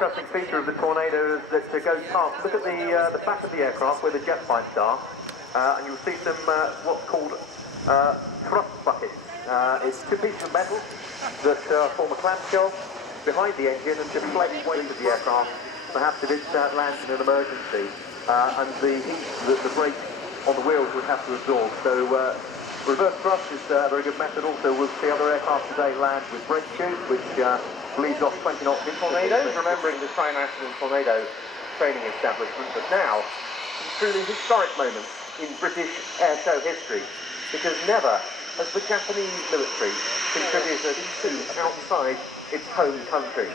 interesting feature of the tornado is that it goes past. Look at the back of the aircraft where the jet pipes are, and you'll see some what's called thrust buckets. It's two pieces of metal that form a clamshell behind the engine and deflect weight of the aircraft, perhaps if it lands in an emergency, and the heat that the brakes on the wheels would have to absorb. So reverse thrust is a very good method. Also, we'll see other aircraft today land with brake shoes, which bleeds off 20 knots in tornadoes, remembering the tri-national tornado training establishment. But now, some truly historic moments in British air show history, because never has the Japanese military contributed to outside its home country.